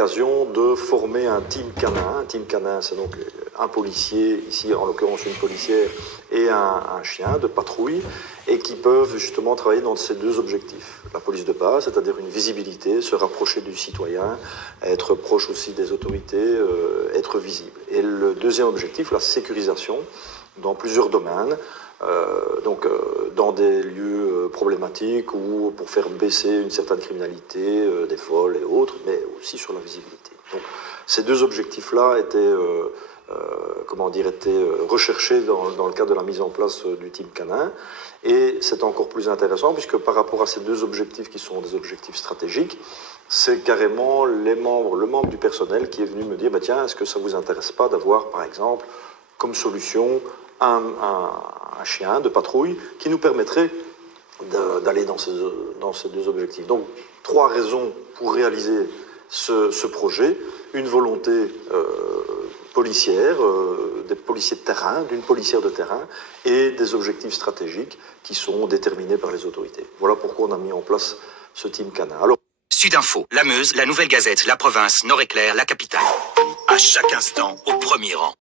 l'occasion de former un team canin. Un team canin, c'est donc un policier, ici en l'occurrence une policière, et un chien de patrouille, et qui peuvent justement travailler dans ces deux objectifs. La police de base, c'est-à-dire une visibilité, se rapprocher du citoyen, être proche aussi des autorités, être visible. Et le deuxième objectif, la sécurisation, dans plusieurs domaines, dans des lieux problématiques ou pour faire baisser une certaine criminalité, des vols et autres, mais aussi sur la visibilité. Donc ces deux objectifs-là étaient recherchés dans le cadre de la mise en place du team canin. Et c'est encore plus intéressant puisque par rapport à ces deux objectifs qui sont des objectifs stratégiques, c'est carrément le membre du personnel qui est venu me dire, tiens, est-ce que ça vous intéresse pas d'avoir, par exemple, comme solution, un chien de patrouille qui nous permettrait d'aller dans ces deux objectifs. Donc, 3 raisons pour réaliser ce projet. Une volonté policière, des policiers de terrain, d'une policière de terrain, et des objectifs stratégiques qui sont déterminés par les autorités. Voilà pourquoi on a mis en place ce team canin. Alors, Sudinfo, La Meuse, La Nouvelle Gazette, La Province, Nord-Éclair, La Capitale. À chaque instant, au premier rang.